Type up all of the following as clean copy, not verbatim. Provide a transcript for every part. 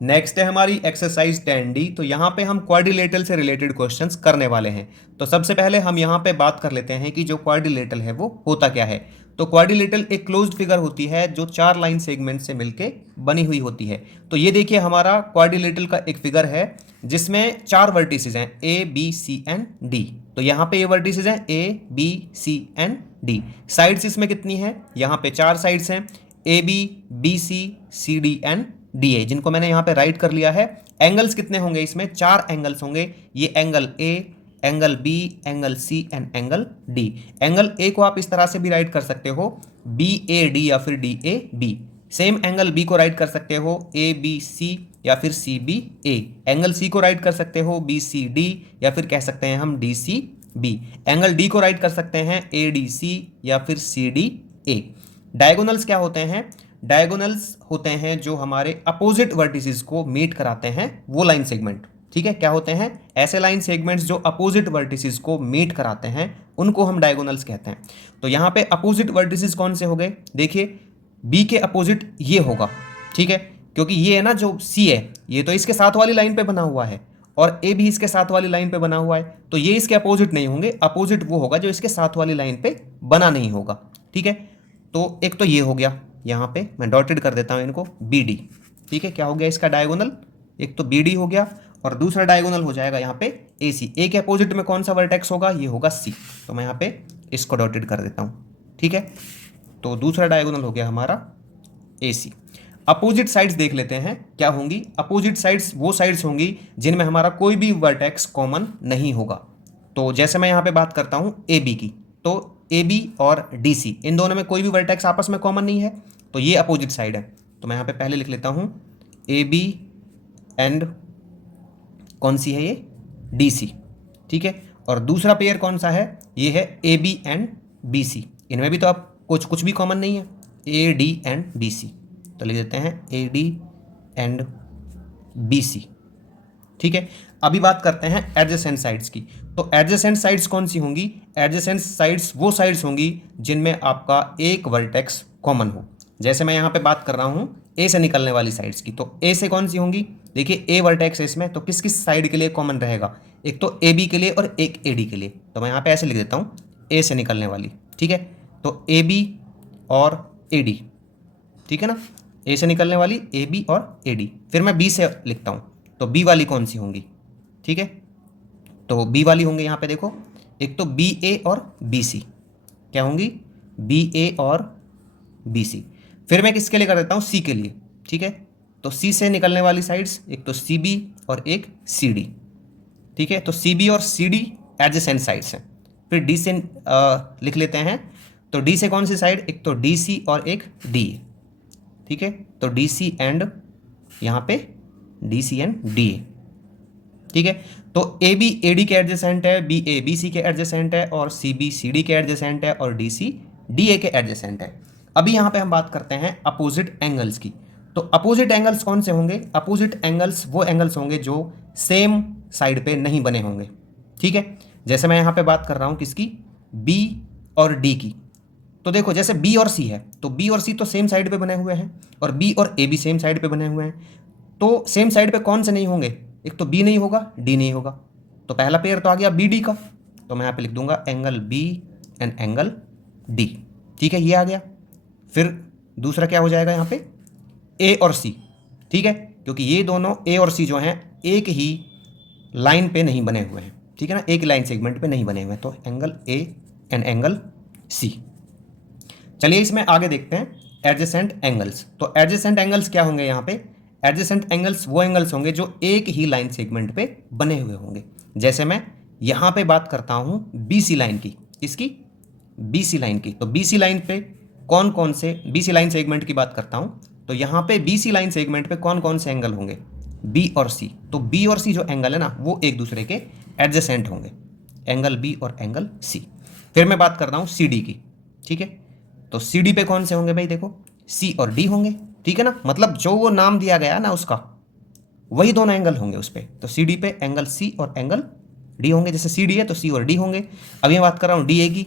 Next है हमारी exercise 10D। तो यहाँ पे हम क्वाड्रिलेटरल से रिलेटेड क्वेश्चंस करने वाले हैं। तो सबसे पहले हम यहाँ पे बात कर लेते हैं कि जो क्वाड्रिलेटरल है वो होता क्या है। तो क्वाड्रिलेटरल एक क्लोज्ड फिगर होती है जो 4 लाइन सेगमेंट से मिलके बनी हुई होती है। तो ये देखिए हमारा क्वाड्रिलेटरल का एक फिगर है जिसमें 4 वर्टिसेस हैं A B C and D। तो यहाँ पे ये वर्टिसेस हैं A B C and D। Sides इसमें कितनी हैं? यहाँ पे 4 साइड्स हैं A B B C C D and D ए, जिनको मैंने यहाँ पे राइट कर लिया है। एंगल्स कितने होंगे इसमें? 4 एंगल्स होंगे। ये angle A, angle B, angle C and angle D. Angle A को आप इस तरह से भी राइट कर सकते हो बी ए डी या फिर D A B. Same angle B को राइट कर सकते हो ए बी सी या फिर सी बी ए। एंगल सी को राइट कर सकते हो बी सी डी या फिर कह सकते हैं हम D C B. Angle D को राइट कर सकते हैं ए डी सी या फिर सी डी ए। डायगोनल्स क्या होते हैं? डायगोनल्स होते हैं जो हमारे अपोजिट वर्टिसेस को मीट कराते हैं, वो लाइन सेगमेंट। ठीक है, क्या होते हैं? ऐसे लाइन सेगमेंट्स जो अपोजिट वर्टिसेस को मीट कराते हैं उनको हम डायगोनल्स कहते हैं। तो यहाँ पे अपोजिट वर्टिसेस कौन से हो गए? देखिए बी के अपोजिट ये होगा, ठीक है, क्योंकि ये है ना जो सी है ये तो इसके साथ वाली लाइन पे बना हुआ है और ए भी इसके साथ वाली लाइन पे बना हुआ है। तो ये इसके अपोजिट नहीं होंगे, अपोजिट वो होगा जो इसके साथ वाली लाइन पे बना नहीं होगा। ठीक है, तो एक तो ये हो गया, यहाँ पे मैं डॉटेड कर देता हूँ इनको बी डी। ठीक है, क्या हो गया इसका डायगोनल? एक तो बी डी हो गया और दूसरा डायगोनल हो जाएगा यहाँ पे ए सी। ए के अपोजिट में कौन सा वर्टेक्स होगा? ये होगा सी। तो मैं यहाँ पे इसको डॉटेड कर देता हूँ। ठीक है, तो दूसरा डायगोनल हो गया हमारा ए सी। अपोजिट साइड्स देख लेते हैं क्या होंगी। अपोजिट साइड्स वो साइड्स होंगी जिनमें हमारा कोई भी वर्टेक्स कॉमन नहीं होगा। तो जैसे मैं यहाँ पे बात करता हूँ ए बी की, तो ए बी और डी सी इन दोनों में कोई भी वर्टेक्स आपस में कॉमन नहीं है, तो ये अपोजिट साइड है। तो मैं यहाँ पे पहले लिख लेता हूँ ए बी एंड कौन सी है ये? D C. ठीक है, और दूसरा पेयर कौन सा है? ये है A B and B C. इनमें भी तो आप कुछ भी कॉमन नहीं है, A D and B C. तो लिख देते हैं A D and B C. ठीक है, अभी बात करते हैं एडजेसेंट साइड्स की। तो एडजेसेंट साइड्स कौन सी होंगी? एडजेसेंट साइड्स वो साइड्स होंगी जिनमें आपका एक वर्टेक्स कॉमन हो। जैसे मैं यहाँ पे बात कर रहा हूँ ए से निकलने वाली साइड्स की, तो ए से कौन सी होंगी? देखिए ए वर्टेक्स है इसमें, तो किस किस साइड के लिए कॉमन रहेगा? एक तो ए बी के लिए और एक ए डी के लिए। तो मैं यहाँ पे ऐसे लिख देता हूँ ए से निकलने वाली। ठीक है, तो ए बी और ए डी। ठीक है ना, ए से निकलने वाली ए बी और ए डी। फिर मैं बी से लिखता हूँ, तो बी वाली कौन सी होंगी? ठीक है, तो बी वाली होंगे यहाँ पे देखो, एक तो बी ए और बी सी। क्या होंगी? बी ए और बी सी। फिर मैं किसके लिए कर देता हूँ? सी के लिए। ठीक है, तो सी से निकलने वाली साइड्स एक तो सी बी और एक सी डी। ठीक है, तो सी बी और सी डी एडजेसेंट साइड्स हैं। फिर डी से लिख लेते हैं, तो डी से कौन सी साइड? एक तो डी सी और एक डी ए। ठीक है, तो डी सी एंड यहाँ पे D C and D A. ठीक है, तो ए बी ए डी के एडजेसेंट है, बी ए बी सी के एडजेसेंट है और सी बी सी डी के एडजेसेंट है और डी सी डी ए के एडजेसेंट है। अभी यहाँ पे हम बात करते हैं अपोजिट एंगल्स की। तो अपोजिट एंगल्स कौन से होंगे? अपोजिट एंगल्स वो एंगल्स होंगे जो सेम साइड पे नहीं बने होंगे। ठीक है, जैसे मैं यहाँ पे बात कर रहा हूँ किसकी? बी और डी की। तो देखो जैसे बी और सी है, तो बी और सी तो सेम साइड पे बने हुए हैं और बी और ए भी सेम साइड पे बने हुए हैं। तो सेम साइड पे कौन से नहीं होंगे? एक तो बी नहीं होगा, डी नहीं होगा। तो पहला पेयर तो आ गया बी डी का, तो मैं यहाँ पे लिख दूंगा angle B and angle D. ठीक है, ये आ गया। फिर दूसरा क्या हो जाएगा यहाँ पे? ए और सी। ठीक है, क्योंकि ये दोनों ए और सी जो हैं एक ही लाइन पे नहीं बने हुए हैं। ठीक है ना, एक लाइन सेगमेंट पे नहीं बने हुए हैं, तो angle A and angle C. चलिए इसमें आगे देखते हैं एडजेसेंट एंगल्स। तो एडजेसेंट एंगल्स क्या होंगे यहाँ पे? एडजेसेंट एंगल्स वो एंगल्स होंगे जो एक ही लाइन सेगमेंट पे बने हुए होंगे। जैसे मैं यहाँ पे बात करता हूँ बी सी लाइन की। किसकी? बी सी लाइन की। तो बी सी लाइन पे कौन कौन से, बी सी लाइन सेगमेंट की बात करता हूँ, तो यहाँ पे बी सी लाइन सेगमेंट पे कौन कौन से एंगल होंगे? बी और सी। तो बी और सी जो एंगल है ना वो एक दूसरे के एडजेसेंट होंगे, एंगल बी और एंगल सी। फिर मैं बात कर रहा हूँ सी डी की। ठीक है, तो सी डी पे कौन से होंगे भाई? देखो सी और डी होंगे। ठीक है ना, मतलब जो वो नाम दिया गया ना उसका वही दोनों एंगल होंगे उस पर। तो सी डी पे एंगल सी और एंगल डी होंगे। जैसे सी डी है तो सी और डी होंगे। अभी मैं बात कर रहा हूँ डी ए की,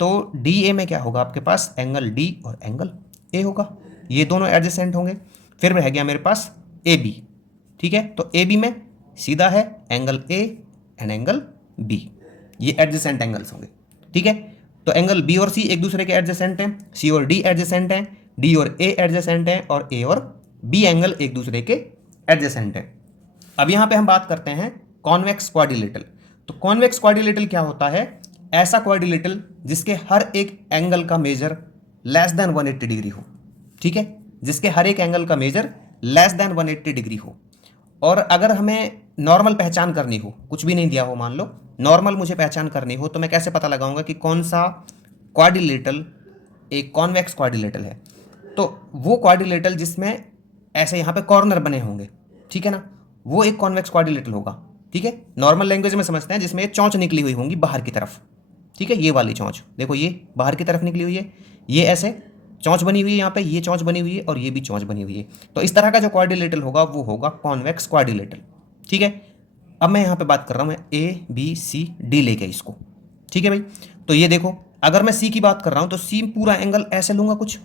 तो डी ए में क्या होगा आपके पास? एंगल डी और एंगल ए होगा, ये दोनों एडजेसेंट होंगे। फिर रह गया मेरे पास ए बी। ठीक है। तो ए बी में सीधा है angle A and angle B, ये एडजेसेंट एंगल्स होंगे, ठीक है। तो एंगल बी और सी एक दूसरे के एडजेसेंट हैं, सी और डी एडजेसेंट हैं, डी और ए एडजेसेंट हैं, और ए और बी एंगल एक दूसरे के एडजेसेंट हैं। अब यहाँ पे हम बात करते हैं कॉन्वेक्स क्वाड्रिलेटरल। तो कॉन्वेक्स क्वाड्रिलेटरल क्या होता है? ऐसा क्वाड्रिलेटरल जिसके हर एक एंगल का मेजर लेस देन 180 डिग्री हो, ठीक है, जिसके हर एक एंगल का मेजर लेस देन 180 डिग्री हो। और अगर हमें नॉर्मल पहचान करनी हो, कुछ भी नहीं दिया हो, मान लो नॉर्मल मुझे पहचान करनी हो, तो मैं कैसे पता लगाऊंगा कि कौन सा क्वाड्रिलेटरल एक कॉन्वेक्स क्वाड्रिलेटरल है? तो वो क्वाड्रिलेटरल जिसमें ऐसे यहाँ पे कॉर्नर बने होंगे, ठीक है ना, वो एक कॉन्वेक्स क्वाड्रिलेटरल होगा, ठीक है। नॉर्मल लैंग्वेज में समझते हैं, जिसमें चौंच निकली हुई होंगी बाहर की तरफ, ठीक है, ये वाली चौंच देखो, ये बाहर की तरफ निकली हुई है, ये ऐसे चौंच बनी हुई है, यहाँ पे ये चौंच बनी हुई है और ये भी चौंच बनी हुई है। तो इस तरह का जो क्वाड्रिलेटरल होगा वो होगा कॉन्वेक्स क्वाड्रिलेटरल, ठीक है। अब मैं यहाँ पे बात कर रहा हूँ ए बी सी डी लेके इसको, ठीक है भाई। तो ये देखो, अगर मैं सी की बात कर रहा हूँ तो सी पूरा एंगल ऐसे लूंगा कुछ,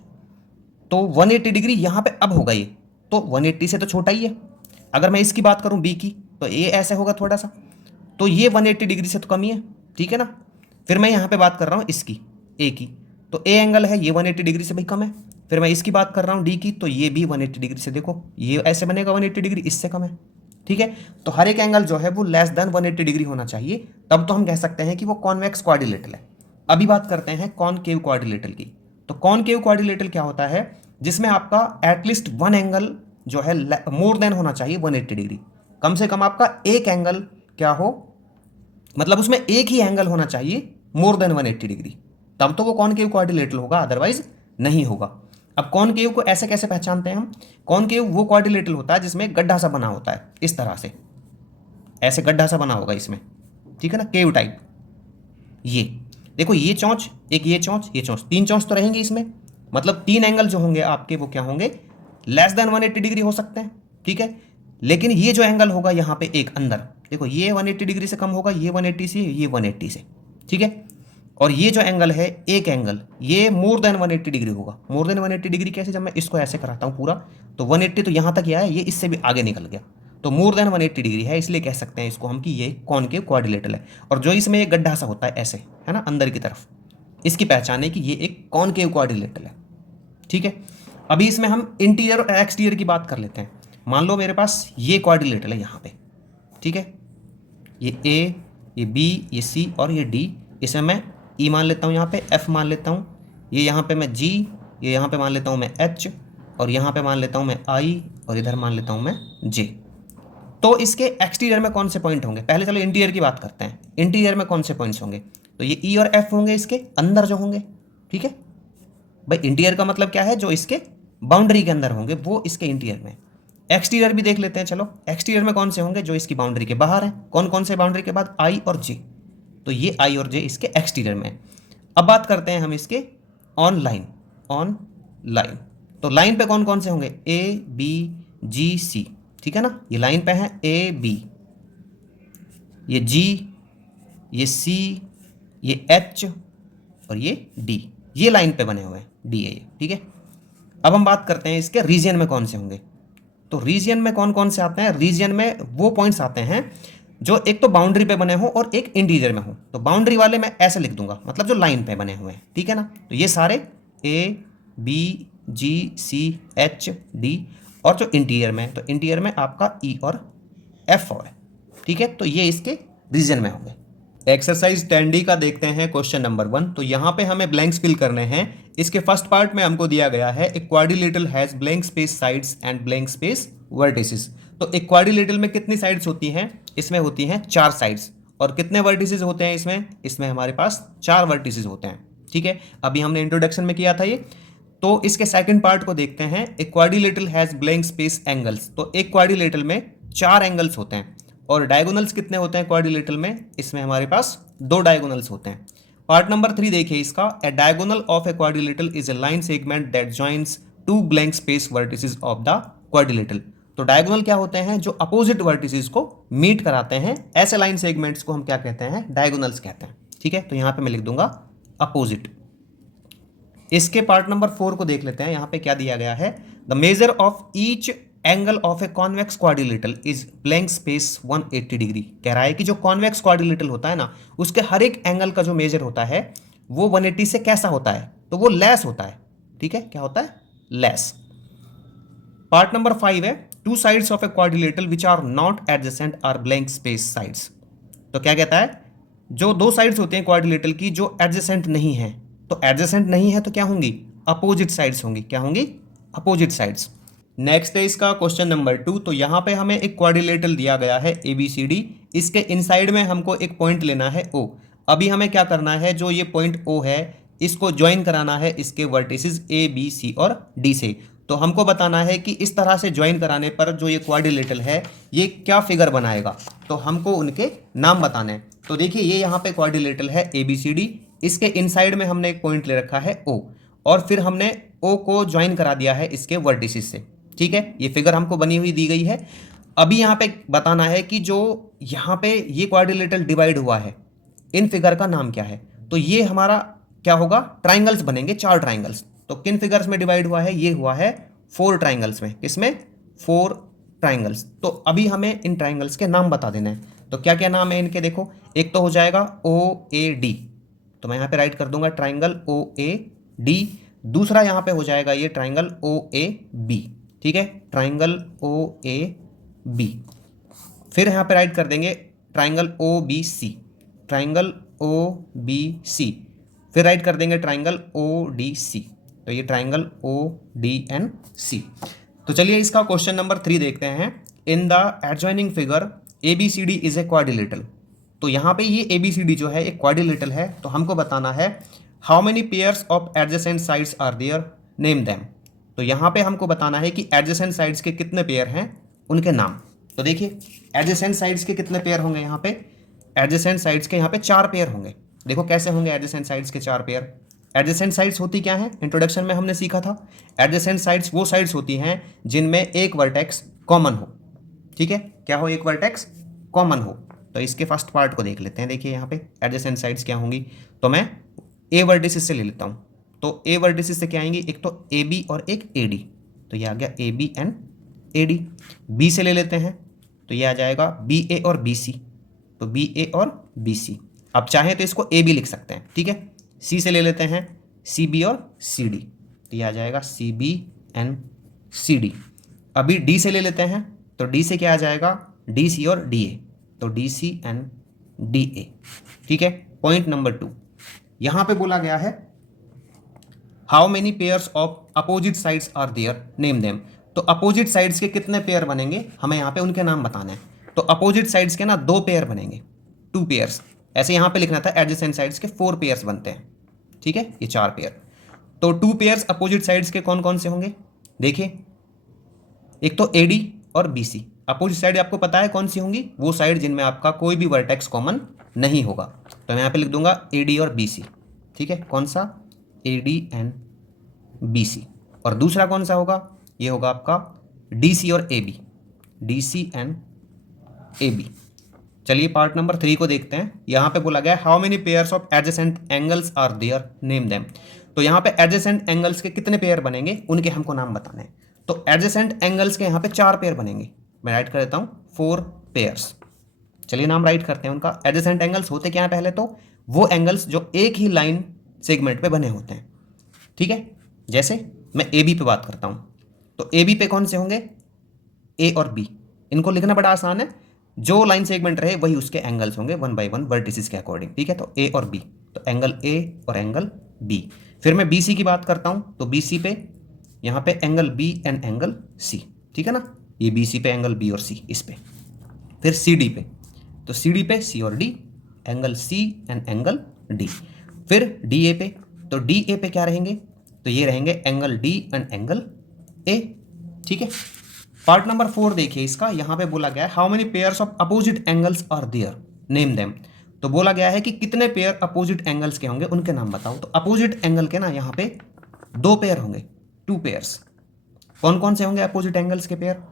तो 180 डिग्री यहाँ पे अब होगा ये, तो 180 से तो छोटा ही है। अगर मैं इसकी बात करूँ बी की, तो ये ऐसे होगा थोड़ा सा, तो ये 180 डिग्री से तो कम ही है, ठीक है ना। फिर मैं यहाँ पे बात कर रहा हूँ इसकी ए की, तो ए एंगल है ये 180 डिग्री से भी कम है। फिर मैं इसकी बात कर रहा हूँ डी की, तो ये भी 180 डिग्री से, देखो ये ऐसे बनेगा 180 डिग्री, इससे कम है, ठीक है। तो हर एक एंगल जो है वो लेस देन 180 डिग्री होना चाहिए, तब तो हम कह सकते हैं कि वो कॉन्वेक्स क्वाड्रिलेटरल है। अभी बात करते हैं कॉनकेव क्वाड्रिलेटरल की। तो कॉनकेव क्वाड्रिलेटरल क्या होता है? जिसमें आपका एटलीस्ट वन एंगल जो है मोर देन होना चाहिए 180 डिग्री, कम से कम आपका एक एंगल क्या हो, मतलब उसमें एक ही एंगल होना चाहिए मोर देन 180 डिग्री, तब तो वो कॉनकेव क्वाड्रिलेटरल होगा, अदरवाइज नहीं होगा। अब कॉनकेव को ऐसे कैसे पहचानते हैं हम? कॉनकेव वो क्वाड्रिलेटरल होता है जिसमें गड्ढा सा बना होता है, इस तरह से, ऐसे गड्ढा सा बना होगा इसमें, ठीक है ना, केव टाइप। ये देखो, ये चौंच, एक ये चौंच, ये चौंच, तीन चौंच तो रहेंगे इसमें, मतलब तीन एंगल जो होंगे आपके वो क्या होंगे, लेस देन 180 डिग्री हो सकते हैं, ठीक है। लेकिन ये जो एंगल होगा यहाँ पे एक अंदर, देखो ये 180 डिग्री से कम होगा, ये 180 से, ये 180 से, ठीक है। और ये जो एंगल है, एक एंगल, ये मोर देन 180 डिग्री होगा। मोर देन 180 डिग्री कैसे? जब मैं इसको ऐसे कराता हूँ पूरा, तो 180 तो यहाँ तक ही आया, ये इससे भी आगे निकल गया, तो मोर देन 180 डिग्री है, इसलिए कह सकते हैं इसको हम कि ये कॉनकेव क्वाड्रिलेटरल है। और जो इसमें एक गड्ढा सा होता है ऐसे, है ना, अंदर की तरफ, इसकी पहचान है कि ये एक कॉनकेव क्वाड्रिलेटरल है, ठीक है। अभी इसमें हम इंटीरियर और एक्सटीरियर की बात कर लेते हैं। मान लो मेरे पास ये क्वाड्रिलेटरल है यहाँ पे, ठीक है, ये ए, ये बी, ये सी और ये डी, इसे मैं ई मान लेता हूँ, यहाँ पे एफ मान लेता हूँ, ये यहाँ पे मैं जी, ये यहाँ पे मान लेता हूँ मैं एच, और यहाँ पे मान लेता हूँ मैं आई, और इधर मान लेता हूँ मैं जे। तो इसके एक्सटीरियर में कौन से पॉइंट होंगे? पहले चलो इंटीरियर की बात करते हैं। इंटीरियर में कौन से पॉइंट्स होंगे? तो ये ई और एफ होंगे इसके अंदर जो होंगे, ठीक है भाई। इंटीरियर का मतलब क्या है? जो इसके बाउंड्री के अंदर होंगे वो इसके इंटीरियर में। एक्सटीरियर भी देख लेते हैं, चलो एक्सटीरियर में कौन से होंगे? जो इसकी बाउंड्री के बाहर हैं। कौन कौन से बाउंड्री के बाद? आई और जे, तो ये आई और जे इसके एक्सटीरियर में। अब बात करते हैं हम इसके ऑन लाइन। ऑन लाइन, तो लाइन पे कौन कौन से होंगे? ए बी जी सी, ठीक है ना, ये लाइन पे है ए बी, ये जी, ये सी, ये एच और ये डी, ये लाइन पे बने हुए हैं, डी है ये, ठीक है। अब हम बात करते हैं इसके रीजन में कौन से होंगे। तो रीजन में कौन कौन से आते हैं? रीजन में वो पॉइंट्स आते हैं जो एक तो बाउंड्री पे बने हो और एक इंटीरियर में हो। तो बाउंड्री वाले मैं ऐसे लिख दूंगा, मतलब जो लाइन पे बने हुए हैं, ठीक है ना। तो ये सारे A B G C H D, और जो इंटीरियर में, तो इंटीरियर में आपका ई और एफ और है, ठीक है। तो ये इसके रीजन में होंगे। एक्सरसाइज 10D का देखते हैं क्वेश्चन नंबर 1। तो यहाँ पे हमें ब्लैंक्स फिल करने हैं। इसके फर्स्ट पार्ट में हमको दिया गया है एक quadrilateral has blank space sides and blank space vertices. तो एक क्वाड्रिलेटरल में कितनी साइड्स होती हैं? इसमें होती हैं 4 साइड्स। और कितने वर्टिसेस होते हैं इसमें? इसमें हमारे पास 4 वर्टिसेस होते हैं, ठीक है। अभी हमने इंट्रोडक्शन में किया था ये। तो इसके सेकंड पार्ट को देखते हैं। एक quadrilateral has blank space angles. तो एक क्वाड्रिलेटरल में 4 एंगल्स होते हैं। और डायगोनल्स कितने होते हैं क्वाड्रिलेटरल में? इसमें हमारे पास 2 डायगोनल्स होते हैं। पार्ट नंबर 3 देखिए इसका। A diagonal of a quadrilateral is a line segment that joins 2 blank space vertices of the quadrilateral. तो डायगोनल क्या होते हैं? जो अपोजिट वर्टिसेस को मीट कराते हैं। ऐसे लाइन सेगमेंट्स को हम क्या कहते हैं? डायगोनल्स कहते हैं, ठीक है। तो यहां पे मैं लिख दूंगा अपोजिट। इसके पार्ट नंबर 4 को देख लेते हैं। यहां पे क्या दिया गया है? The measure of each angle of a convex quadrilateral is blank space 180 degree. कह रहा है कि जो कॉन्वेक्स क्वाड्रिलेटरल होता है ना, उसके हर एक एंगल का जो मेजर होता है वो 180 से कैसा होता है, तो वो लेस होता है। ठीक है, क्या होता है, लेस। पार्ट नंबर 5 है two sides of a quadrilateral which are not adjacent are blank space sides. तो क्या कहता है, जो दो साइड्स होते हैं क्वाड्रिलेटरल की जो एडजेसेंट नहीं है, तो एडजेसेंट नहीं है तो क्या होंगी, अपोजिट साइड्स होंगी। क्या होंगी, अपोजिट साइड्स। नेक्स्ट है इसका क्वेश्चन नंबर 2। तो यहाँ पे हमें एक क्वाड्रिलेटरल दिया गया है ABCD, इसके इनसाइड में हमको एक पॉइंट लेना है O। अभी हमें क्या करना है, जो ये पॉइंट O है इसको ज्वाइन कराना है इसके वर्टिसेस ABC और D से। तो हमको बताना है कि इस तरह से ज्वाइन कराने पर जो ये क्वाड्रिलेटरल है ये क्या फिगर बनाएगा, तो हमको उनके नाम बताने हैं। तो देखिए ये यहाँ पे क्वाड्रिलेटरल है ABCD, इसके इनसाइड में हमने एक पॉइंट ले रखा है O, और फिर हमने O को ज्वाइन करा दिया है इसके वर्टिसेस से। ठीक है, ये फिगर हमको बनी हुई दी गई है। अभी यहाँ पे बताना है कि जो यहाँ पे ये क्वाड्रिलेटरल डिवाइड हुआ है, इन फिगर का नाम क्या है। तो ये हमारा क्या होगा, ट्राइंगल्स बनेंगे, 4 ट्राइंगल्स। तो किन फिगर्स में डिवाइड हुआ है, ये हुआ है 4 ट्राइंगल्स में। किसमें, 4 ट्राइंगल्स। तो अभी हमें इन ट्राइंगल्स के नाम बता देना है। तो क्या क्या नाम है इनके, देखो एक तो हो जाएगा OAD, तो मैं यहाँ पे राइट कर दूंगा ट्राइंगल OAD। दूसरा यहाँ पे हो जाएगा ये ट्राइंगल OAB। ठीक है, ट्राइंगल OAB। फिर यहाँ पे राइट कर देंगे ट्राइंगल OBC, ट्राइंगल OBC। फिर राइट कर देंगे ट्राइंगल ODC, तो ये ट्राइंगल ODNC। तो चलिए इसका क्वेश्चन नंबर 3 देखते हैं। In the adjoining figure ABCD is a quadrilateral. तो यहाँ पे ये ABCD जो है एक क्वाड्रिलेटरल है, तो हमको बताना है how many pairs of adjacent sides are there, name them. तो यहाँ पे हमको बताना है कि एडजेसेंट साइड्स के कितने पेयर हैं, उनके नाम। तो देखिए एडजेसेंट साइड्स के कितने पेयर होंगे, यहाँ पे एडजेसेंट साइड्स के यहाँ पे 4 पेयर होंगे। देखो कैसे होंगे एडजेसेंट साइड्स के 4 पेयर। एडजेसेंट साइड्स होती क्या है, इंट्रोडक्शन में हमने सीखा था। एडजेसेंट साइड्स वो साइड्स होती हैं जिनमें एक वर्टेक्स कॉमन हो। ठीक है, क्या हो, एक वर्टेक्स कॉमन हो। तो इसके फर्स्ट पार्ट को देख लेते हैं। देखिए यहाँ पे एडजेसेंट साइड्स क्या होंगी, तो मैं A वर्टिसेस से ले लेता हूँ। तो A वर्टिसेस से क्या आएंगी, एक तो AB और एक AD, तो ये आ गया AB एंड AD। B से ले लेते हैं, तो ये आ जाएगा BA और BC, तो BA और BC। अब चाहें तो इसको AB लिख सकते हैं। ठीक है, C से ले लेते हैं CB और CD, तो ये आ जाएगा CB एंड CD। अभी D से ले लेते हैं, तो D से क्या आ जाएगा DC और DA, तो DC एंड DA। ठीक है, पॉइंट नंबर 2 यहाँ पे बोला गया है how many pairs of opposite sides are there, name them. तो अपोजिट साइड्स के कितने पेयर बनेंगे, हमें यहाँ पे उनके नाम बताने हैं। तो अपोजिट साइड्स के ना 2 पेयर बनेंगे, 2 पेयर्स। ऐसे यहाँ पे लिखना था एडजेसेंट साइड्स के 4 पेयर्स बनते हैं। ठीक है, ये 4 पेयर। तो 2 पेयर्स अपोजिट साइड्स के कौन कौन से होंगे, देखिए एक तो AD और BC। अपोजिट साइड आपको पता है कौन सी होंगी, वो साइड जिनमें आपका कोई भी वर्टेक्स कॉमन नहीं होगा। तो मैं यहाँ पे लिख दूंगा AD और BC। ठीक है, कौन सा, AD एंड BC। और दूसरा कौन सा होगा, ये होगा आपका DC और AB, DC एंड AB। चलिए पार्ट नंबर 3 को देखते हैं। यहाँ पे बोला गया how many pairs of adjacent angles are there, name them. तो यहाँ पे एडजेसेंट एंगल्स के कितने पेयर बनेंगे, उनके हमको नाम बताने हैं। तो एडजेसेंट एंगल्स के यहाँ पे 4 पेयर बनेंगे, मैं राइट कर देता हूँ 4 पेयर्स। चलिए नाम राइट करते हैं उनका। एडजेसेंट एंगल्स होते क्या है, पहले तो वो एंगल्स जो एक ही लाइन सेगमेंट पे बने होते हैं। ठीक है, जैसे मैं AB पे बात करता हूँ, तो AB पे कौन से होंगे, A और B। इनको लिखना बड़ा आसान है, जो लाइन सेगमेंट रहे वही उसके एंगल्स होंगे 1 by 1 वर्टिसेस के अकॉर्डिंग। ठीक है, तो A और B, तो एंगल A और एंगल B। फिर मैं BC की बात करता हूँ, तो BC पे यहाँ पे angle B and angle C। ठीक है ना, ये BC पे एंगल B और C इस पे। फिर CD पे, तो CD पे C और D, angle C and angle D। फिर DA पे, तो DA पे क्या रहेंगे, तो ये रहेंगे angle D and angle A। ठीक है, पार्ट नंबर 4 देखिए इसका। यहाँ पे बोला गया है how many pairs of opposite angles are there, name them. तो बोला गया है कि कितने पेयर अपोजिट एंगल्स के होंगे, उनके नाम बताओ। तो अपोजिट एंगल के ना यहाँ पे 2 पेयर होंगे, 2 पेयर्स। कौन कौन से होंगे अपोजिट एंगल्स के पेयर,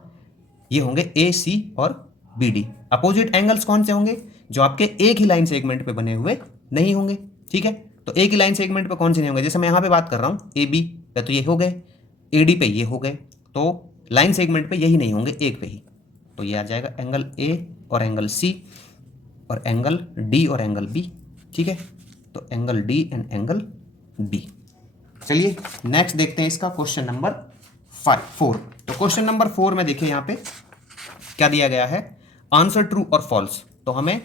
ये होंगे AC और BD। अपोजिट एंगल्स कौन से होंगे, जो आपके एक ही लाइन सेगमेंट पे बने हुए नहीं होंगे। ठीक है, तो एक ही लाइन सेगमेंट पे कौन से नहीं होंगे, जैसे मैं यहाँ पे बात कर रहा हूँ AB पे, तो ये हो गए, AD पे ये हो गए। तो लाइन सेगमेंट पे यही नहीं होंगे, एक पे ही। तो ये आ जाएगा एंगल ए और एंगल सी और एंगल डी और एंगल बी, ठीक है। तो angle D and angle B. चलिए नेक्स्ट देखते हैं इसका क्वेश्चन नंबर 4। तो क्वेश्चन नंबर 4 में देखिए यहाँ पे क्या दिया गया है, आंसर ट्रू और फॉल्स। तो हमें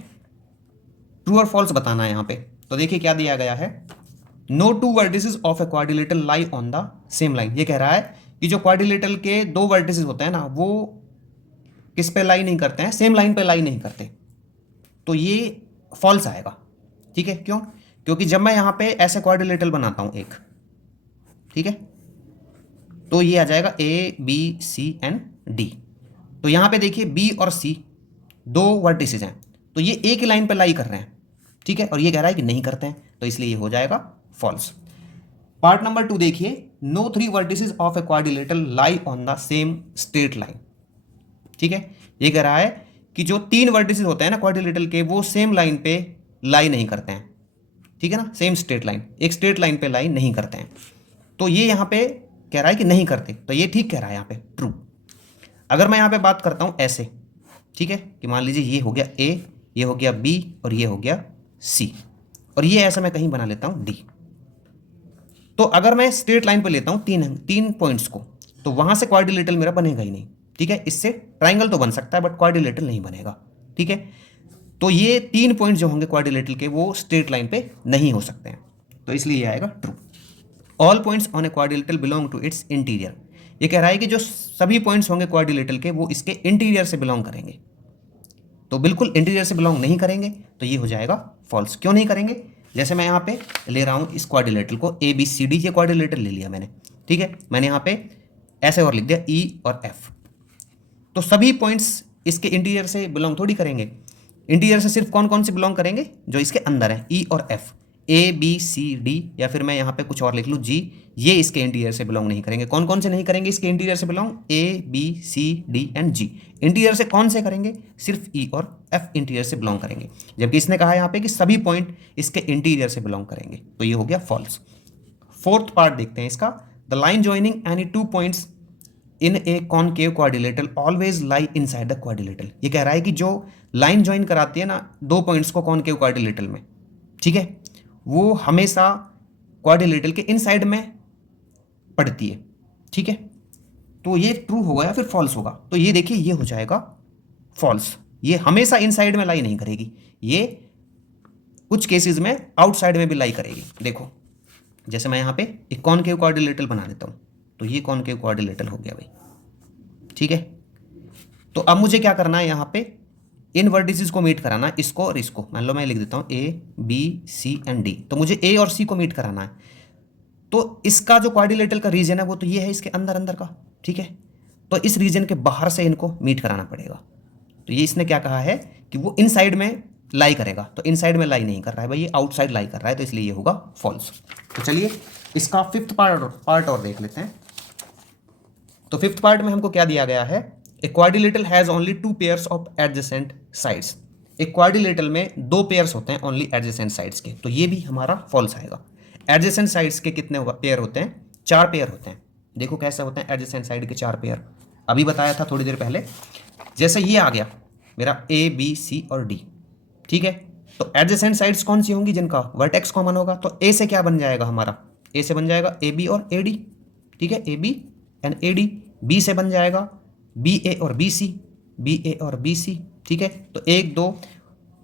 ट्रू और फॉल्स बताना है यहाँ पे। तो देखिए क्या दिया गया है, no two vertices of a quadrilateral lie on the same line. ये कह रहा है कि जो क्वाड्रिलेटरल के दो वर्टिसेस होते हैं ना, वो किस पे लाई नहीं करते हैं, सेम लाइन पे लाई नहीं करते। तो ये फॉल्स आएगा, ठीक है। क्यों? क्योंकि जब मैं यहाँ पे ऐसे क्वाड्रिलेटरल बनाता हूँ एक, ठीक है, तो ये आ जाएगा A B C and D. तो यहाँ पे देखिए बी और सी दो वर्टिसेस हैं, तो ये एक ही लाइन पे लाई कर रहे हैं, ठीक है। और ये कह रहा है कि नहीं करते हैं, तो इसलिए ये हो जाएगा फॉल्स। पार्ट नंबर 2 देखिए, no 3 vertices of a quadrilateral lie on the same straight line, ठीक है। ये कह रहा है कि जो 3 वर्टिसेस होते हैं ना क्वाड्रिलेटरल के, वो सेम लाइन पे लाई नहीं करते हैं, ठीक है ना, सेम स्ट्रेट लाइन, एक स्ट्रेट लाइन पे लाई नहीं करते हैं। तो ये यहाँ पे कह रहा है कि नहीं करते, तो ये ठीक कह रहा है यहाँ पे, ट्रू। अगर मैं यहाँ पे बात करता हूँ ऐसे, ठीक है, कि मान लीजिए ये हो गया ए, ये हो गया बी और ये हो गया सी, और ये ऐसा मैं कहीं बना लेता हूँ डी। तो अगर मैं स्ट्रेट लाइन पे लेता हूँ तीन पॉइंट्स को, तो वहां से क्वाड्रिलेटरल मेरा बनेगा ही नहीं, ठीक है। इससे ट्राइंगल तो बन सकता है बट क्वाड्रिलेटरल नहीं बनेगा, ठीक है। तो ये 3 पॉइंट जो होंगे क्वाड्रिलेटरल के, वो स्ट्रेट लाइन पे नहीं हो सकते हैं, तो इसलिए ये आएगा true. All points on a quadrilateral belong to its interior. ये कह रहा है कि जो सभी पॉइंट्स होंगे क्वाड्रिलेटरल के, वो इसके इंटीरियर से बिलोंग करेंगे। तो बिल्कुल इंटीरियर से बिलोंग नहीं करेंगे, तो ये हो जाएगा फॉल्स। क्यों नहीं करेंगे? जैसे मैं यहाँ पे ले रहा हूँ इस क्वाड्रिलेटरल को, ए बी सी डी, ये क्वाड्रिलेटरल ले लिया मैंने, ठीक है। मैंने यहाँ पे ऐसे और लिख दिया ई और एफ, तो सभी पॉइंट्स इसके इंटीरियर से बिलोंग थोड़ी करेंगे। इंटीरियर से सिर्फ कौन कौन से बिलोंग करेंगे, जो इसके अंदर है, ई और F. A B C D, या फिर मैं यहाँ पे कुछ और लिख लूँ जी, ये इसके इंटीरियर से बिलोंग नहीं करेंगे। कौन कौन से नहीं करेंगे इसके इंटीरियर से belong? A B C D and G. Interior से कौन से करेंगे? सिर्फ ई और एफ इंटीरियर से बिलोंग करेंगे, जबकि इसने कहा यहाँ पे कि सभी पॉइंट इसके इंटीरियर से बिलोंग करेंगे, तो ये हो गया फॉल्स। 4th पार्ट देखते हैं इसका, the line joining any 2 points in A concave quadrilateral always lie inside the quadrilateral. ये कह रहा है कि जो लाइन ज्वाइन कराती है ना 2 पॉइंट्स को कॉनकेव क्वाड्रिलेटरल में, ठीक है, वो हमेशा क्वाड्रिलेटरल के इनसाइड में पड़ती है, ठीक है। तो ये ट्रू होगा या फिर फॉल्स होगा? तो ये देखिए ये हो जाएगा फॉल्स। ये हमेशा इनसाइड में लाई नहीं करेगी, ये कुछ केसेस में आउटसाइड में भी लाई करेगी। देखो जैसे मैं यहाँ पे एक कॉनकेव क्वाड्रिलेटरल बना देता हूँ, तो ये कॉनकेव क्वाड्रिलेटरल हो गया भाई, ठीक है। तो अब मुझे क्या करना है, यहाँ पे इन वर्टिसेस को मीट कराना, इसको और इसको। मान लो मैं लिख देता हूँ A B C and D, तो मुझे ए और सी को मीट कराना है। तो इसका जो क्वाड्रिलेटरल का रीजन है वो तो ये है इसके अंदर अंदर का, ठीक है। तो इस रीजन के बाहर से इनको मीट कराना पड़ेगा। तो ये इसने क्या कहा है कि वो इनसाइड में लाई करेगा, तो इनसाइड में लाई नहीं कर रहा है भाई, ये आउटसाइड लाई कर रहा है, तो इसलिए ये होगा फॉल्स। तो चलिए इसका 5th पार्ट और देख लेते हैं। तो 5th पार्ट में हमको क्या दिया गया है, a quadrilateral has only 2 pairs of adjacent sides. एक क्वाड्रिलेटरल में 2 पेयर्स होते हैं ओनली एडजेसेंट साइड्स के, तो ये भी हमारा फॉल्स आएगा। एडजेसेंट साइड्स के कितने पेयर होते हैं? 4 पेयर होते हैं। देखो कैसे होते हैं एडजेसेंट साइड के 4 पेयर, अभी बताया था थोड़ी देर पहले। जैसे ये आ गया मेरा ए बी सी और डी, ठीक है। तो एडजेसेंट साइड्स कौन सी होंगी? जिनका वर्टेक्स कॉमन होगा। तो ए से क्या बन जाएगा हमारा? ए से बन जाएगा ए बी और ए डी, ठीक है, A B and A D. B से बन जाएगा बी ए और बी सी, बी ए और बी सी, ठीक है। तो 1 2,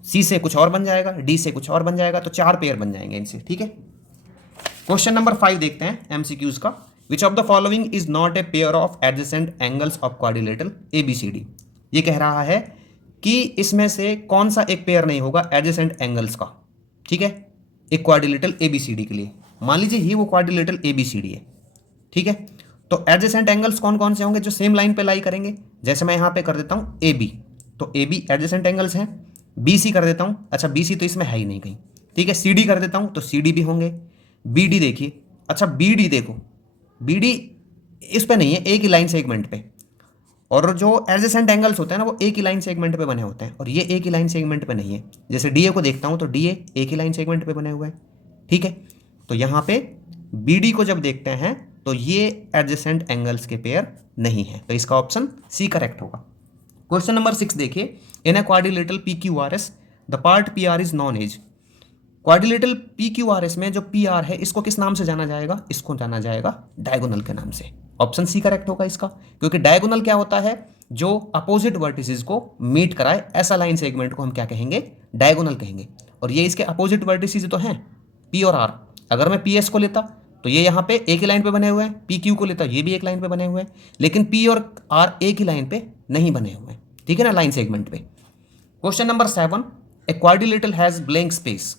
सी से कुछ और बन जाएगा, डी से कुछ और बन जाएगा, तो 4 पेयर बन जाएंगे इनसे, ठीक है। क्वेश्चन नंबर 5 देखते हैं एमसीक्यूज का। Which of the following is not a pair of adjacent angles of quadrilateral ABCD. ये कह रहा है कि इसमें से कौन सा एक पेयर नहीं होगा एडजेसेंट एंगल्स का, ठीक है, एक क्वाड्रिलेटरल एबीसीडी के लिए। मान लीजिए ये वो क्वाड्रिलेटरल एबीसीडी है, ठीक है। तो एडजेसेंट एंगल्स कौन कौन से होंगे? जो सेम लाइन पे लाई करेंगे। जैसे मैं यहाँ पे कर देता हूँ ए बी, तो ए बी एडजेसेंट एंगल्स हैं। बी सी कर देता हूँ, अच्छा बी सी तो इसमें है ही नहीं कहीं, ठीक है। सी डी कर देता हूँ, तो सी डी भी होंगे। बी डी देखिए, अच्छा बी डी देखो, बी डी इस पे नहीं है, एक ही लाइन सेगमेंट पे। और जो एडजेसेंट एंगल्स होते हैं ना, वो एक ही लाइन सेगमेंट पे बने होते हैं, और ये एक ही लाइन सेगमेंट पे नहीं है। जैसे डी ए को देखता हूँ, तो डी ए एक ही लाइन सेगमेंट पे बने हुए हैं, ठीक है। तो यहाँ पे बी डी को जब देखते हैं, तो ये एडजेसेंट एंगल्स के पेयर नहीं है, तो इसका ऑप्शन सी करेक्ट होगा। क्वेश्चन नंबर 6 देखिए, in a quadrilateral P Q R S the part P R is non edge. Quadrilateral P Q R S में जो पी आर है इसको किस नाम से जाना जाएगा, इसको जाना जाएगा डायगोनल के नाम से। ऑप्शन सी करेक्ट होगा इसका, क्योंकि डायगोनल क्या होता है, जो अपोजिट वर्टिसेस को मीट कराए, ऐसा लाइन सेगमेंट को हम क्या कहेंगे, डायगोनल कहेंगे। और ये इसके अपोजिट वर्टिसेस तो हैं पी और आर। अगर मैं पी एस को लेता तो ये यहाँ पे एक ही लाइन पे बने हुए हैं, पी क्यू को लेता ये भी एक लाइन पे बने हुए हैं, लेकिन पी और आर एक ही लाइन पे नहीं बने हुए हैं, ठीक है ना, लाइन सेगमेंट पे। Question number 7, a quadrilateral has blank space,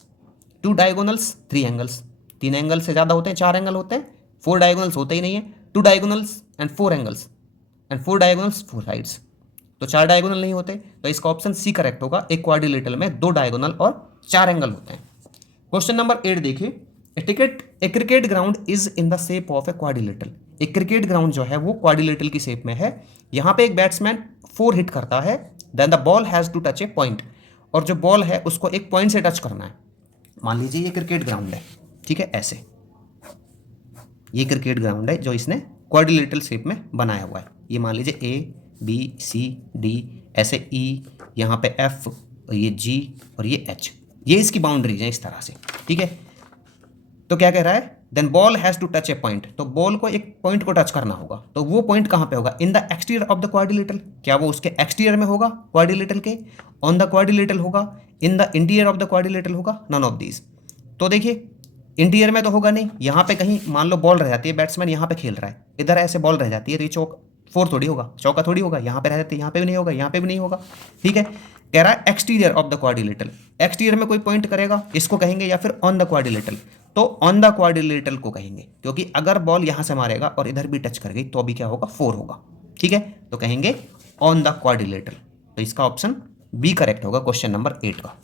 2 diagonals 3 angles. 3 angle से ज़्यादा होते हैं, 4 एंगल होते हैं, 4 डायगोनल्स होते ही नहीं है। 2 diagonals and 4 angles and 4 diagonals 4 sides, तो 4 डायगोनल नहीं होते, तो इसका ऑप्शन सी करेक्ट होगा। एक क्वाड्रिलेटरल में 2 डायगोनल और 4 एंगल होते हैं। क्वेश्चन नंबर 8 देखिए, a cricket ground is in the shape of a quadrilateral. एक क्रिकेट ग्राउंड जो है वो क्वाड्रिलेटरल की शेप में है। यहाँ पे एक बैट्समैन 4 हिट करता है, then the ball has to touch a point, और जो बॉल है उसको एक पॉइंट से टच करना है। मान लीजिए ये क्रिकेट ग्राउंड है, ठीक है, ऐसे ये क्रिकेट ग्राउंड है जो इसने क्वाड्रिलेटरल शेप में बनाया हुआ है। ये मान लीजिए ए बी सी डी, ऐसे ई, यहाँ पे एफ, और ये जी और ये एच, ये इसकी बाउंड्रीज हैं इस तरह से, ठीक है। तो क्या कह रहा है, then ball has to touch a point, तो बॉल को एक पॉइंट को टच करना होगा, तो वो पॉइंट कहाँ पे होगा, in the exterior of the quadrilateral. क्या वो उसके एक्सटीरियर में होगा क्वाड्रिलेटरल के, ऑन द क्वाड्रिलेटरल होगा, in the interior of the quadrilateral होगा, नन ऑफ दीज। तो देखिए इंटीरियर में तो होगा नहीं, यहाँ पे कहीं मान लो बॉल रह जाती है, बैट्समैन यहाँ पे खेल रहा है, इधर ऐसे बॉल रह जाती है, तो ये चौक 4 थोड़ी होगा, चौका थोड़ी होगा, यहाँ पे रह जाती है, यहाँ पे भी नहीं होगा, यहाँ पे भी नहीं होगा, ठीक है। कह रहा है exterior of the quadrilateral, exterior में कोई पॉइंट करेगा, इसको कहेंगे, या फिर ऑन द क्वाड्रिलेटरल, तो ऑन द क्वाड्रिलेटरल को कहेंगे, क्योंकि अगर बॉल यहाँ से मारेगा और इधर भी टच कर गई तो भी क्या होगा, 4 होगा, ठीक है। तो कहेंगे ऑन द क्वाड्रिलेटरल, तो इसका ऑप्शन बी करेक्ट होगा क्वेश्चन नंबर 8 का।